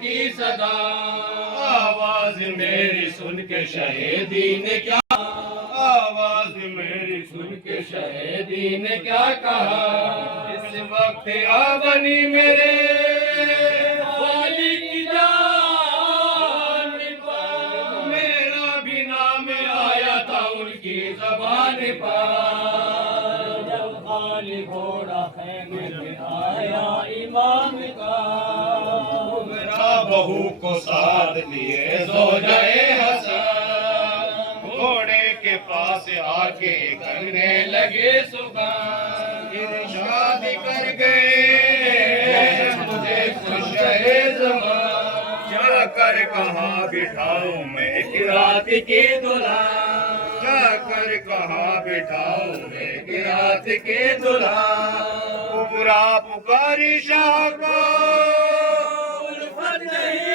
کی صدا آواز میری سن کے شہیدی نے کیا آواز میری سن کے شہیدی نے کیا کہا اس وقت آ بنی میرے والی کی جان پر میرا بھی نام آیا تھا ان کی زبان پر جب خالی گھوڑا خیمے میں آیا امام کا میرا بہو کو ساتھ لیے زوجہ حسن گھوڑے کے پاس آ کے کرنے لگے سبحان ارشاد کر گئے مجھے خوش زمان جا کر کہاں بٹھاؤں میں ایک رات کی دلہن جا کر کہاں بٹھاؤں میں ایک رات کی دلہن کبرا پکاری شاہ کو الفت نہیں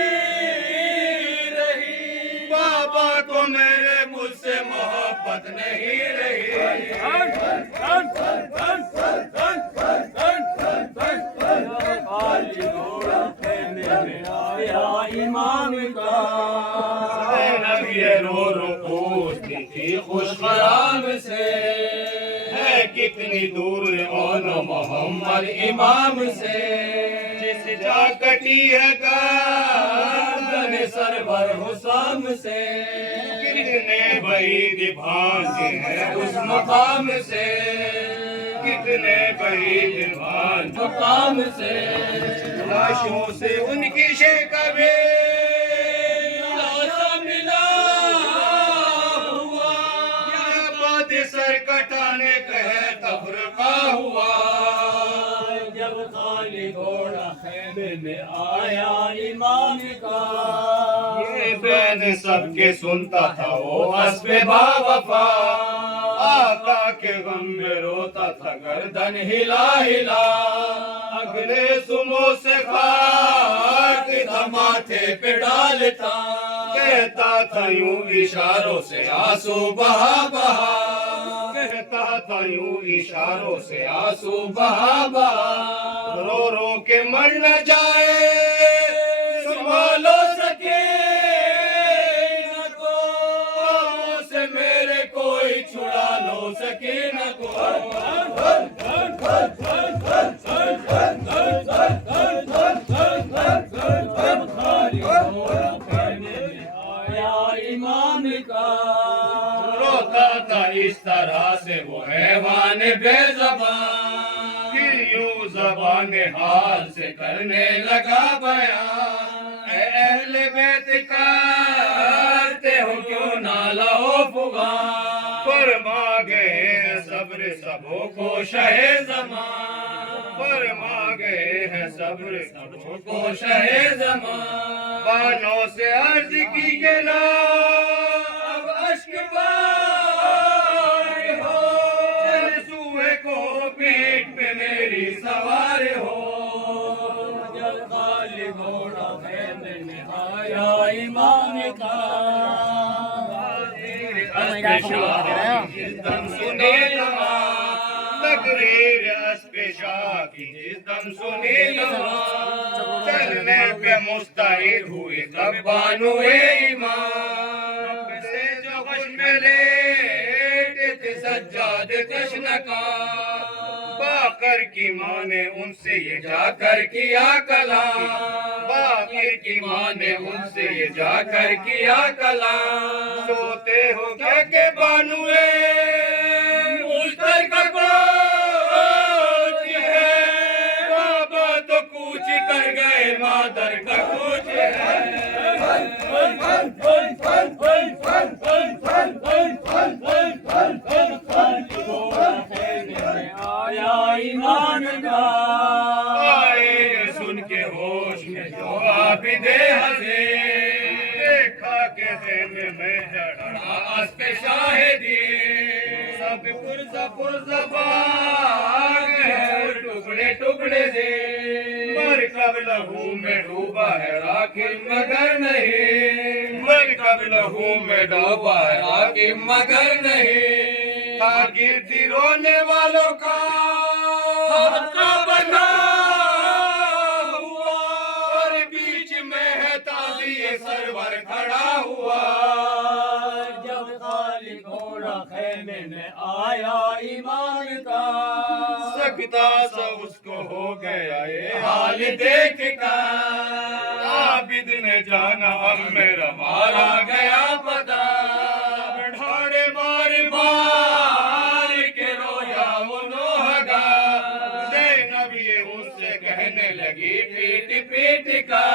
رہی بابا کو میرے مجھ سے محبت نہیں رہی امام کا زینب یہ رو رو پوچھتی تھی خوش خرام سے ہے کتنی دور اون محمد امام سے جس جا کٹی ہے گردن سرور حسام سے کتنے بعید بھانتے ہیں اس مقام سے کتنے بعید بھانتے مقام سے لاشوں سے ان کی شکوے ملا ہوا یا بات سر کٹانے کہے تفرقہ ہوا جب خالی گھوڑا خیمے میں آیا امام کا یہ بین سب کے سنتا تھا وہ حسب با وفا آقا کے غم میں روتا تھا گردن ہلا ہلا اگلے سمو سے خاک تھا ماتھے پہ ڈالتا کہتا تھا یوں اشاروں سے آنسو بہا بہا کہتا تھا یوں اشاروں سے آنسو بہا بہا رو رو کے مر نہ جائے سنبھالو سکے نہ کو سے میرے کوئی چھڑا لو سکے نہ کو امام کا روتا تھا اس طرح سے وہ حیوان بے زبان پھر یوں زبان حال سے کرنے لگا بیان اے اہل بیت کرتے ہو کیوں نالہ و فغان فرما گئے ہیں صبر سبوں کو شہ زمان فرما گئے ہیں صبر سبوں کو شہ زمان بانوں سے عرض کی کہ لا اب اشک بار ہو چل سوئے کو پیٹ پہ میری سوار ہو جب خالی گھوڑا خیمے میں آیا امام کا جس دم سنے لگا تقریر اسب شاہ کی جس دم سنے لگا چلنے پہ مستعد ہوئے تب بانو امام سے جو خوش میں لیٹے تھے سجاد تشنکا باقر کی ماں نے ان سے یہ جا کر کیا کلام باقر کی ماں نے ان سے یہ جا کر کیا کلام سوتے ہو کیا کہ بانوے مشتر کا کوچ ہے بابا تو کوچ کر گئے مادر کا کوچ ہے ایمان کا آئے سن کے ہوش میں جو عابد حسین دیکھا کہ خیمے میں جڑا اسب شاہدی سب پرزہ باغ ہے ٹکڑے ٹکڑے سے مرکب لہو میں ڈوبا ہے راکب مگر نہیں مرکب لہو میں ڈوبا ہے راکب مگر نہیں گردی رونے والوں کا حلقہ بنا ہوا اور بیچ میں یہ سرور کھڑا ہوا، جب خالی گھوڑا خیمے میں آیا ایمان کا، سکتا سا اس کو ہو گیا یہ حال دیکھ کر، عابد نے جانا اب میرا مارا گیا پتا، ڈھاڑے مار مار کے رویا وہ نوح گا، زینب یہ اس سے کہنے لگی پیٹ پیٹ کا،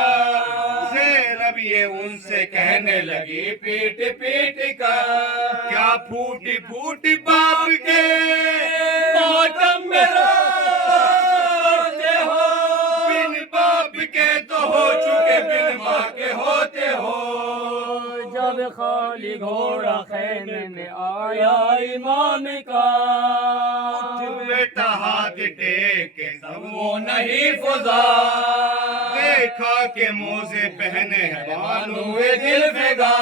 زینب یہ ان سے کہنے لگی پیٹ پیٹ کا، کیا پھوٹ پھوٹ باپ کے ماتم میں روتے ہو، بن باپ کے تو ہو چکے بن ماں کے ہوتے ہو، جب خالی گھوڑا خیمے میں آیا ایمان کا، اٹھ بیٹا ہاتھ ٹیک کے سب وہ نہیں فضا، دیکھا کہ موزے پہنے ہیں بانوئے دل فگا،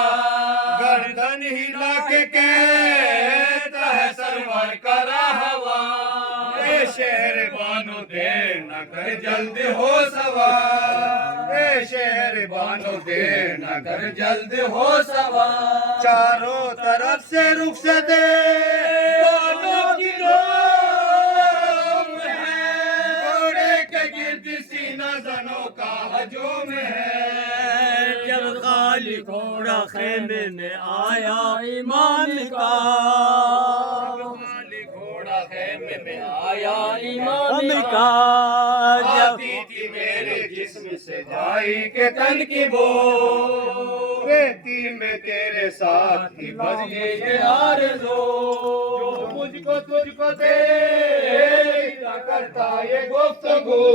گردن ہلا کے کہتا ہے سرور کرا ہوا، اے شہر بانو دیر نہ کر جلد ہو سوار، اے شہر بانو دیر نہ کر جلد ہو سوار، چاروں طرف سے رخصت بانو کی روم ہے، گھوڑے کے گرد سینہ زنوں کا ہجوم ہے، جب خالی گھوڑا خیمے میں آیا ایمان کا، خالی گھوڑا خیمے میں آیا ایمان کا، آتی تھی میرے جسم سے جائی کے تن کی بو، رہتی میں تیرے ساتھ ہی بس یہ آرزو، جو مجھ کو تجھ کو دیکھتا کرتا یہ گفتگو۔